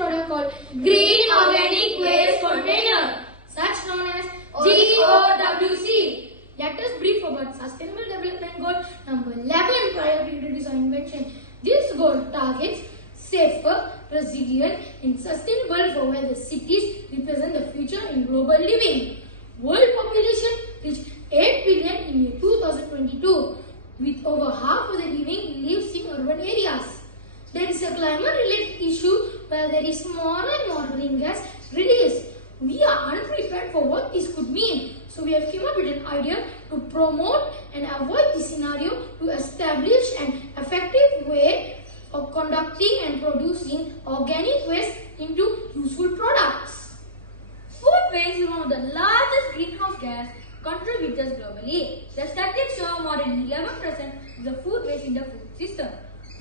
product called Green Organic Waste Container, such known as GOWC. Let us brief about Sustainable Development Goal number 11 prior to introduce our invention. This goal targets safer, resilient and sustainable for where the cities represent the future in global living. World population reached 8 billion in year 2022, with over half of the living lives in urban areas. There is a climate-related issue where there is more and more green gas released. We are unprepared for what this could mean. So we have come up with an idea to promote and avoid this scenario to establish an effective way of conducting and producing organic waste into useful products. Food waste is one of the largest greenhouse gas contributors globally. The statistics show more than 11% of the food waste in the food system.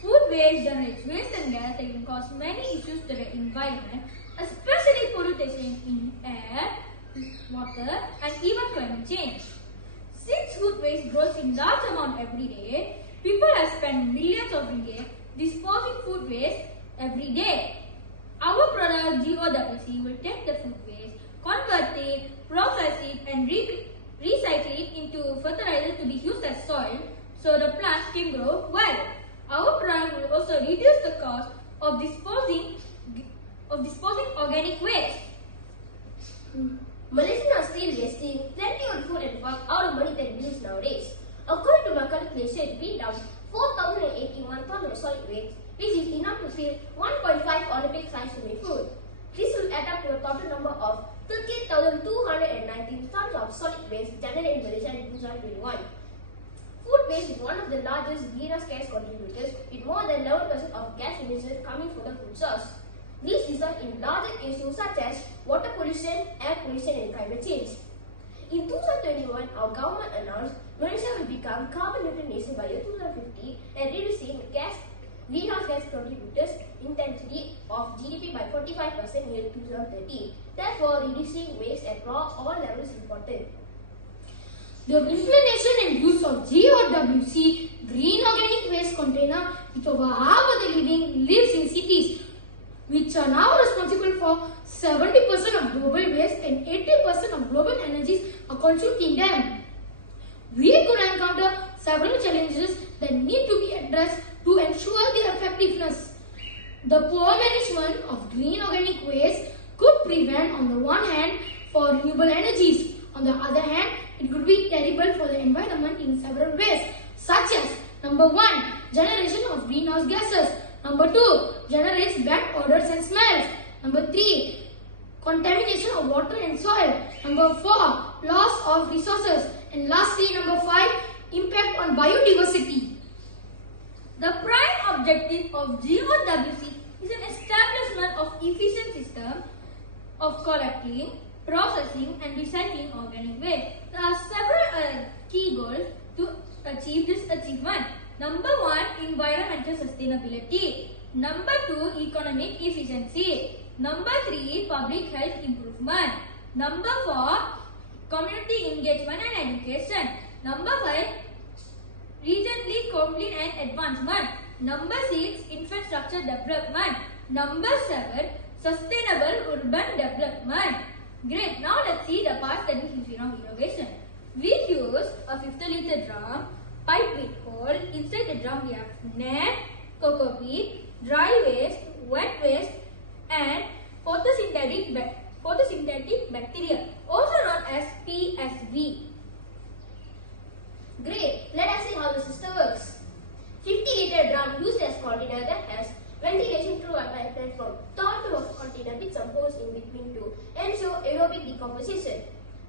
Food waste generates waste and gas that can cause many issues to the environment, especially pollution in air, water, and even climate change. Since food waste grows in large amount every day, people have spent millions of ringgit disposing food waste every day. Our product GOWC will take the food waste, convert it, process it, and recycle it into fertilizer to be used as soil so the plants can grow well. Our product will also reduce the cost of disposing organic waste. Malaysians are still wasting plenty of food and work out of money than bills nowadays. According to my calculation, we dump 4,081 tons of solid waste, which is enough to fill 1.5 Olympic-sized swimming pool. This will add up to a total number of 13,219 tons of solid waste generated in Malaysia in 2021. Food waste is one of the largest greenhouse gas contributors, with more than 11% of gas emissions coming from the food source. These result in larger issues such as water pollution, air pollution and climate change. In 2021, our government announced Malaysia will become carbon neutral nation by year 2050 and reducing greenhouse gas contributors intensity of GDP by 45% in year 2030. Therefore, reducing waste at all levels is important. The implementation and use of GOWC, Green Organic Waste Container, with over half of the living lives in cities, which are now responsible for 70% of global waste and 80% of global energies are consumed in them. We could encounter several challenges that need to be addressed to ensure the effectiveness. The poor management of green organic waste could prevent, on the one hand, for renewable energies. On the other hand, it could be terrible for the environment in several ways, such as number 1, generation of greenhouse gases. Number 2, generates bad odors and smells. Number 3, contamination of water and soil. Number 4, loss of resources. And lastly, number 5, impact on biodiversity. The prime objective of GOWC is an establishment of efficient system of collecting, processing and recycling organic waste. There are several key goals to achieve this achievement. Number 1, environmental sustainability. Number 2, economic efficiency. Number 3, public health improvement. Number 4, community engagement and education. Number 5, regionally complete and advancement. Number 6, infrastructure development. Number 7, sustainable urban development. Great, now let's see the parts that we use in our irrigation. We use a 50-liter drum, pipe with hole. Inside the drum we have net, cocoa peat, dry waste, wet waste and photosynthetic bacteria, also known as PSB. Great, let us see how the system works. 50-liter drum used as container that has ventilation through a pipeline from top to the container with some holes in between to ensure aerobic decomposition.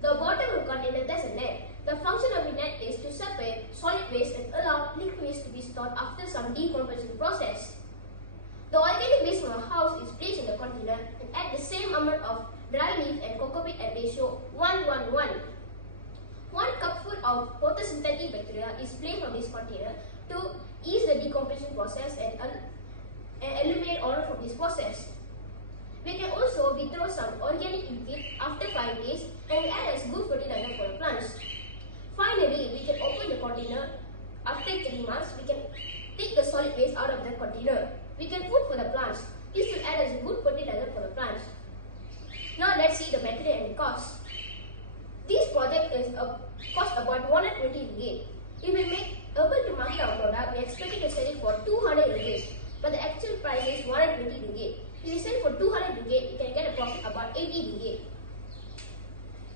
The bottom of the container has a net. The function of the net is to separate solid waste and allow liquid waste to be stored after some decomposition process. The organic waste from a house is placed in the container and add the same amount of dry leaf and cocoa peat at ratio 1:1:1. 1 cupful of photosynthetic bacteria is placed on this container to ease the decomposition process and eliminate odor from this process. We can also withdraw some organic liquid after 5 days and add as good fertilizer for the plants. Finally, we can open the container after 3 months. We can take the solid waste out of the container. We can put for the plants. This will add as good fertilizer the material and cost. This project is cost about 120 ringgit. If we make able to market our product, we expect to sell it for 200 ringgit. But the actual price is 120 ringgit. If we sell for 200 ringgit, we can get a profit about 80 ringgit.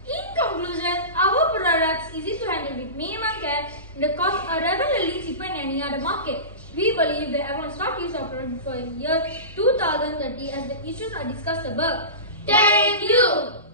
In conclusion, our products easy to handle with minimum care and the costs are relatively cheaper than any other market. We believe that everyone start use our product before year 2030 as the issues are discussed above. Thank you.